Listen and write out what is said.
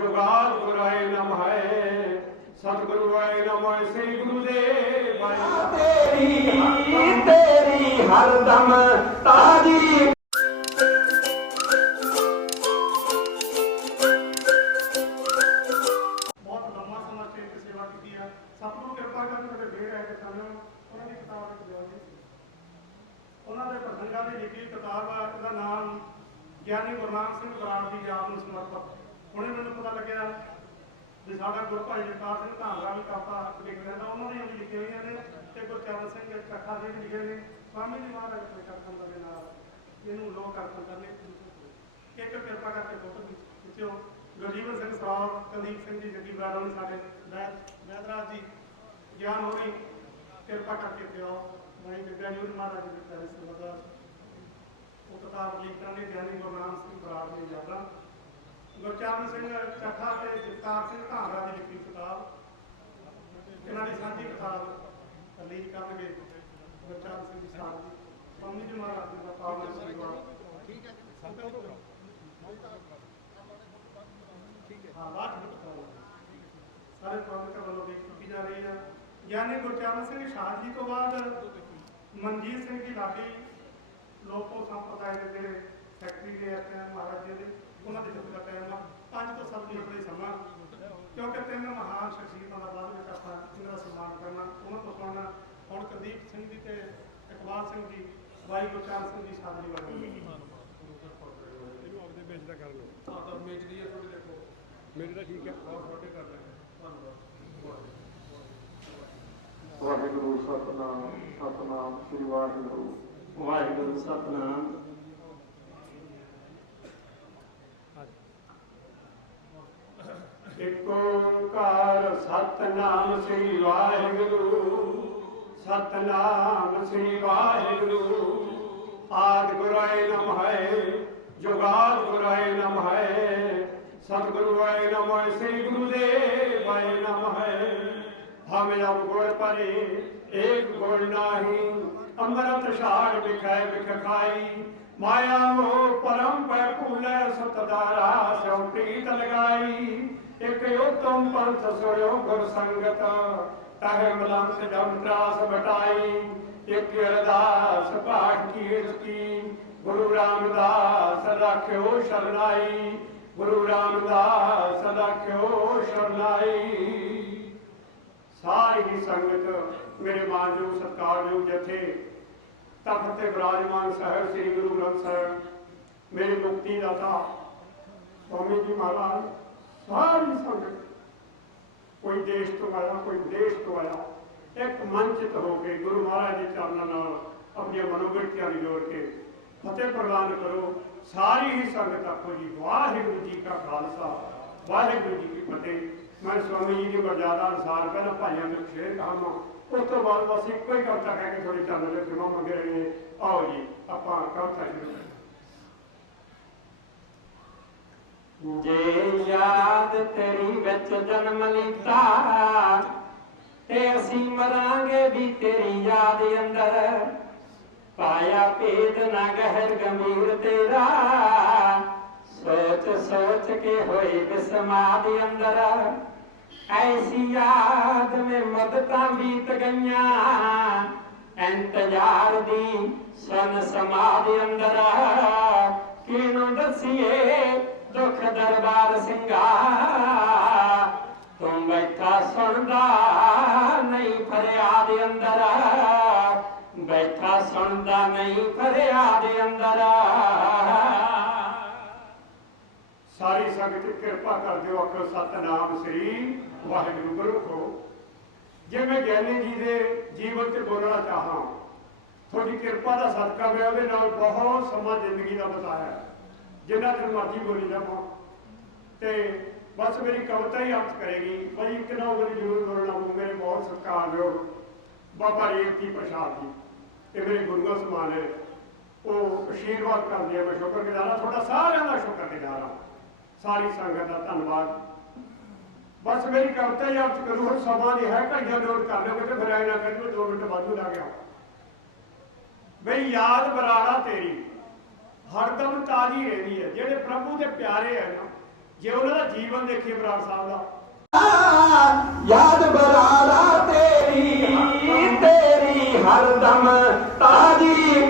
ਜੁਗਾਲ ਗੁਰਾਏ ਨਮ ਹੈ ਸਤਿਗੁਰੂ ਆਏ ਨਮ ਹੈ ਸ੍ਰੀ ਗੁਰੂ ਦੇਵ ਤੇਰੀ ਤੇਰੀ ਹਰਦਮ ਤਾਜੀ। ਬਹੁਤ ਲੰਮਾ ਸਮਾਂ ਸਟੇਜ ਤੇ ਸੇਵਾ ਕੀਤੀ ਆ। ਸਤਿਗੁਰੂ ਕਿਰਪਾ ਕਰਕੇ ਤੁਹਾਡੇ ਢੇਰ ਹੈ ਕਿ ਸਾਨੂੰ ਉਹਨਾਂ ਦੀ ਕਿਤਾਬ ਵਿੱਚ ਲਿਆ ਉਹਨਾਂ ਦੇ ਪ੍ਰਸੰਗਾਂ ਦੀ ਲਿਖੀ ਕਿਤਾਬ ਉਹਦਾ ਨਾਮ ਗਿਆਨੀ ਗੁਰਨਾਮ ਸਿੰਘ ਬਰਾੜ ਦੀ ਯਾਦ ਨੂੰ ਸਮਰਪਿਤ। ਹੁਣੇ ਮੈਨੂੰ ਪਤਾ ਲੱਗਿਆ ਵੀ ਸਾਡਾ ਗੁਰੂ ਜਗਤਾਰ ਸਿੰਘ ਧਾਮਰਾ ਵੀ ਕਾਪਾ ਲਿਖ ਲੈਂਦਾ। ਉਹਨਾਂ ਨੇ ਵੀ ਲਿਖੇ ਹੋਈਆਂ ਨੇ ਤੇ ਗੁਰਚਰਨ ਸਿੰਘ ਕੱਖਾ ਦੇ ਵੀ ਲਿਖੇ ਨੇ। ਸਵਾਮੀ ਜੀ ਮਹਾਰਾਜ ਦੇ ਕਰਤਨ ਦੇ ਨਾਲ ਇਹਨੂੰ ਲੋਕ ਕਰਤਨ ਕਰਨੇ ਇੱਕ ਕਿਰਪਾ ਕਰਕੇ ਫੋਟੋ ਖਿੱਚਿਓ ਗੁਰਜੀਵਨ ਸਿੰਘ ਸਰਾਵ, ਕੁਲਦੀਪ ਸਿੰਘ ਜੀ, ਜੱਗੀ ਬਰਾੜ ਨੇ ਸਾਡੇ ਵੈਦ ਜੀ, ਗਿਆਨ ਹੋਣੀ, ਕਿਰਪਾ ਕਰਕੇ ਦਿਓ ਭਾਈ ਵਿਦਿਆ ਜੀ ਮਹਾਰਾਜ ਜੀ ਦੇ ਪਿਆਰੇ ਸਰਬਦਾ ਉਹ ਕਿਤਾਬ ਲਿਖਣ ਦੇ ਗਿਆਨੀ ਗੁਰਨਾਮ ਸਿੰਘ ਬਰਾੜ ਦੀ ਯਾਦਾਂ। ਗੁਰਚਰਨ ਸਿੰਘ ਚੱਠਾ ਤੇ ਜਗਤਾਰ ਸਿੰਘ ਧਾਮਰਾ ਦੀ ਲਿਖੀ ਕਿਤਾਬ ਇਹਨਾਂ ਦੀ ਸਾਂਝੀ ਕਿਤਾਬ ਰਿਲੀਜ਼ ਕਰਨਗੇ ਗੁਰਚਰਨ ਸਿੰਘ ਜੀ ਸਾਹਿਬ ਜੀ ਸਵਾਮੀ ਜੀ ਮਹਾਰਾਜ ਜੀ ਦਾ ਪਾਵਨ ਆਸ਼ੀਰਵਾਦ ਹਾਂ ਬਾਤ ਬਤਾਓ ਸਾਰੇ ਪ੍ਰਬੰਧਕਾਂ ਵੱਲੋਂ ਦੇਖ ਚੁੱਕੀ ਜਾ ਰਹੀ ਹੈ ਗਿਆਨੀ ਗੁਰਚਰਨ ਸਿੰਘ ਸ਼ਾਹ ਜੀ ਤੋਂ ਬਾਅਦ ਮਨਜੀਤ ਸਿੰਘ ਜੀ ਲਾਡੀ ਲੋਕੋ ਸੰਪਰਦਾਇ ਦੇ ਜਿਹੜੇ ਸੈਕਟਰੀ ਨੇ ਆਪਣੇ ਮਹਾਰਾਜ ਜੀ ਦੇ ਉਹਨਾਂ ਦੇ ਜੁਗ ਦਾ ਟਾਈਮ ਆ ਪੰਜ ਤੋਂ ਸੱਤ ਮਿੰਟ ਦਾ ਹੀ ਸਮਾਂ ਕਿਉਂਕਿ ਤਿੰਨ ਮਹਾਨ ਸ਼ਖਸੀਅਤਾਂ ਦਾ ਬਾਅਦ ਵਿੱਚ ਆਪਾਂ ਇਹਨਾਂ ਦਾ ਸਨਮਾਨ ਕਰਨਾ ਉਹਨਾਂ ਤੋਂ ਸੁਣਨਾ। ਹੁਣ ਕੁਲਦੀਪ ਸਿੰਘ ਜੀ ਤੇ ਇਕਬਾਲ ਸਿੰਘ ਜੀ ਬਾਈ ਗੁਰਚਰਨ ਸਿੰਘ ਜੀ ਸ਼ਾਦੀ ਵਾਲੇ ਇਹਨੂੰ ਆਪਦੇ ਵਿੱਚ ਦਾ ਕਰ ਲਓ। ਹਾਂ ਤਾਂ ਮੇਜ ਦੀ ਥੋੜੀ ਦੇਖੋ। ਮੇਰੇ ਤਾਂ ਠੀਕ ਹੈ। ਬਹੁਤ ਛੋਟੇ ਕਰ ਲੈਂਗੇ ਧੰਨਵਾਦ ਵਾਹਿਗੁਰੂ ਸਤਨਾਮ ਸਤਨਾਮ ਸ੍ਰੀ ਵਾਹਿਗੁਰੂ। ਵਾਹਿਗੁਰੂ ਸਤਨਾਮ ਇੱਕ ਓੰਕਾਰ ਸਤਨਾਮ ਸ੍ਰੀ ਵਾਹਿਗੁਰੂ, ਸਤਨਾਮ ਸ੍ਰੀ ਵਾਹਿਗੁਰੂ। ਆਦ ਗੁਰਾਏ ਨਮ ਹੈ ਜੁਗਾਲ ਗੁਰਾਏ ਨਮ ਹੈ ਸਤਿਗੁਰੂ ਆਏ ਨਮ ਹੈ ਸ੍ਰੀ ਗੁਰੂ ਦੇਵ ਆਏ ਨਮ ਹੈ ਹਮ ਜਬ ਗੁੜ ਪਰੇ ਏਕ ਗੁਣ ਨਾਹੀ। ਅੰਮ੍ਰਿਤ ਛਾੜ ਵਿਖੈ ਵਿਖ ਖਾਈ। ਮਾਇਆ ਮੋਹ ਪਰਮ ਪੈ ਭੂਲੇ ਸਤਦਾਰਾ, ਸਿਉ ਪ੍ਰੀਤ ਲਗਾਈ। ਇਕ ਉਤਮ ਪੰਥ ਸੁਣਿਓ ਗੁਰ ਸੰਗਤ ਤਹਿ ਮਲੰਤ ਜਮ ਬਟਾਈ ਇਕ ਅਰਦਾਸ ਪਾਠ ਕੀਰਤੀ ਗੁਰੂ ਰਾਮਦਾਸ ਰਾਖਿਓ ਸ਼ਰਨਾਈ। ਗੁਰੂ ਰਾਮਦਾਸ ਰਾਖਿਓ ਸ਼ਰਨਾਈ। ਸਾਰੀ ਸੰਗਤ, ਮੇਰੇ ਮਾਨਯੋਗ ਸਤਿਕਾਰਯੋਗ ਜਥੇ, ਤਖਤ ਤੇ ਬਿਰਾਜਮਾਨ ਸਾਹਿਬ ਸ੍ਰੀ ਗੁਰੂ ਗ੍ਰੰਥ ਸਾਹਿਬ, ਮੇਰੇ ਮੁਕਤੀ ਦਾਤਾ, ਸਵਾਮੀ ਜੀ ਮਹਾਰਾਜ। ਸਾਰੀ ਸੰਗਤ, ਕੋਈ ਦੇਸ਼ ਤੋਂ ਆਇਆ, ਕੋਈ ਵਿਦੇਸ਼ ਤੋਂ ਆਇਆ, ਇੱਕ ਮਨਚਿਤ ਹੋ ਕੇ ਗੁਰੂ ਮਹਾਰਾਜ ਦੇ ਚਰਨਾਂ ਨਾਲ ਆਪਣੀਆਂ ਮਨੋਬਿਰਤੀਆਂ ਨੂੰ ਜੋੜ ਕੇ ਫਤਿਹ ਪ੍ਰਦਾਨ ਕਰੋ। ਸਾਰੀ ਹੀ ਸੰਗਤ ਆਖੋ ਜੀ, ਵਾਹਿਗੁਰੂ ਜੀ ਕਾ ਖਾਲਸਾ, ਵਾਹਿਗੁਰੂ ਜੀ ਕੀ ਫਤਿਹ। ਮੈਂ ਸਵਾਮੀ ਜੀ ਦੀ ਮਰਜ਼ਾਦਾ ਅਨੁਸਾਰ ਪਹਿਲਾਂ ਭਾਈਆਂ ਨੂੰ ਸ਼ੇਰ ਕਹਾਂਗਾ ਉਸ ਤੋਂ ਬਾਅਦ ਬਸ ਇੱਕੋ ਹੀ ਕਵਿਤਾ ਕਹਿ ਕੇ ਥੋੜੀ ਚੰਨ ਦੇ ਫਿਰਮਾ ਮੰਗੇ ਰਹੇ ਨੇ। ਆਓ ਜੀ, ਆਪਾਂ ਕਵਿਤਾ ਸ਼ੁਰੂ ਕਰੀਏ। ਜੇ ਤੇਰੀ ਵਿੱਚ ਜਨਮ ਲੀਤਾ। ਤੇ ਅਸੀਂ ਮਰਾਂਗੇ ਵੀ ਤੇਰੀ ਯਾਦ ਅੰਦਰ। ਪਾਇਆ ਭੇਦ ਨਾ ਗਹਿਰ ਗੰਭੀਰ ਤੇਰਾ। ਸੋਚ ਸੋਚ ਕੇ ਹੋਈ ਬਿਸਮਾਦ ਅੰਦਰ। ਐਸੀ ਯਾਦ ਮੇ ਮਦਤਾਂ ਬੀਤ ਗਈਆਂ। ਇੰਤਜ਼ਾਰ ਦੀ ਸਨ ਸਮਾਦ ਅੰਦਰ। ਕਿਨੂੰ ਦਸੀਏ ਦੁੱਖ ਦਰਬਾਰ ਸਿੰਘਾ ਬੈਠਾ ਸੁਣਦਾ ਨਹੀਂ ਫਰਿਆਦ ਅੰਦਰ। ਸਾਰੀ ਸੰਗਤ ਕਿਰਪਾ ਕਰ ਦਿਓ ਆਖੋ ਸਤਨਾਮ ਸ੍ਰੀ ਵਾਹਿਗੁਰੂ, ਗੁਰੂ ਜੇ ਮੈਂ ਗਿਆਨੀ ਜੀ ਦੇ ਜੀਵਨ ਤੇ ਬੋਲਣਾ ਚਾਹਾਂ, ਤੁਹਾਡੀ ਕਿਰਪਾ ਦਾ ਸਦਕਾ ਮੈਂ ਉਹਦੇ ਨਾਲ ਬਹੁਤ ਸਮਾਂ ਜ਼ਿੰਦਗੀ ਦਾ ਬਤਾਇਆ, ਜਿੰਨਾ ਚਿਰ ਮਰਜ਼ੀ ਬੋਲੀ ਜਾਵਾਂ। ਤੇ ਬਸ ਮੇਰੀ ਕਵਿਤਾ ਹੀ ਅਰਥ ਕਰੇਗੀ ਬਈ ਇੱਕ ਨਾ ਉਹਦੀ ਜ਼ਰੂਰ ਬੋਲਣਾ ਮੇਰੇ ਬਹੁਤ ਸਤਿਕਾਰਯੋਗ ਬਾਬਾ ਰੇਵਤੀ ਪ੍ਰਸਾਦ ਜੀ। ਇਹ ਮੇਰੇ ਗੁਰੂਆਂ ਸਮਾਨ ਹੈ। ਉਹ ਆਸ਼ੀਰਵਾਦ ਕਰਦੇ ਆ, ਮੈਂ ਸ਼ੁਕਰਗੁਜ਼ਾਰ ਹਾਂ, ਤੁਹਾਡਾ ਸਾਰਿਆਂ ਦਾ ਸ਼ੁਕਰਗੁਜ਼ਾਰ ਹਾਂ। ਸਾਰੀ ਸੰਗਤ ਦਾ ਧੰਨਵਾਦ। ਬਸ ਮੇਰੀ ਕਵਿਤਾ ਹੀ ਅਰਥ ਸਮਾਂ ਨਹੀਂ ਹੈ ਘੜੀਆਂ ਨੋਟ ਕਰ ਲਿਓ, ਕਿਤੇ ਫਿਰ ਐਂ ਨਾ ਕਹਿੰਦੇ 2 ਮਿੰਟ ਵਾਧੂ ਲਾ ਗਿਆ। ਬਈ ਯਾਦ ਬਰਾੜਾ ਤੇਰੀ, ਹਰਦਮ ਤਾਜੀ ਰਹਿੰਦੀ ਹੈ, ਜਿਹੜੇ ਪ੍ਰਭੂ ਦੇ ਪਿਆਰੇ ਹੈ ਨਾ, ਜੇ ਉਹਨਾਂ ਦਾ ਜੀਵਨ ਦੇਖੀਏ ਬਰਾੜ ਸਾਹਿਬ ਦਾ। ਯਾਦ ਬਰਾੜਾ ਤੇਰੀ ਤੇਰੀ ਹਰਦਮ ਤਾਜੀ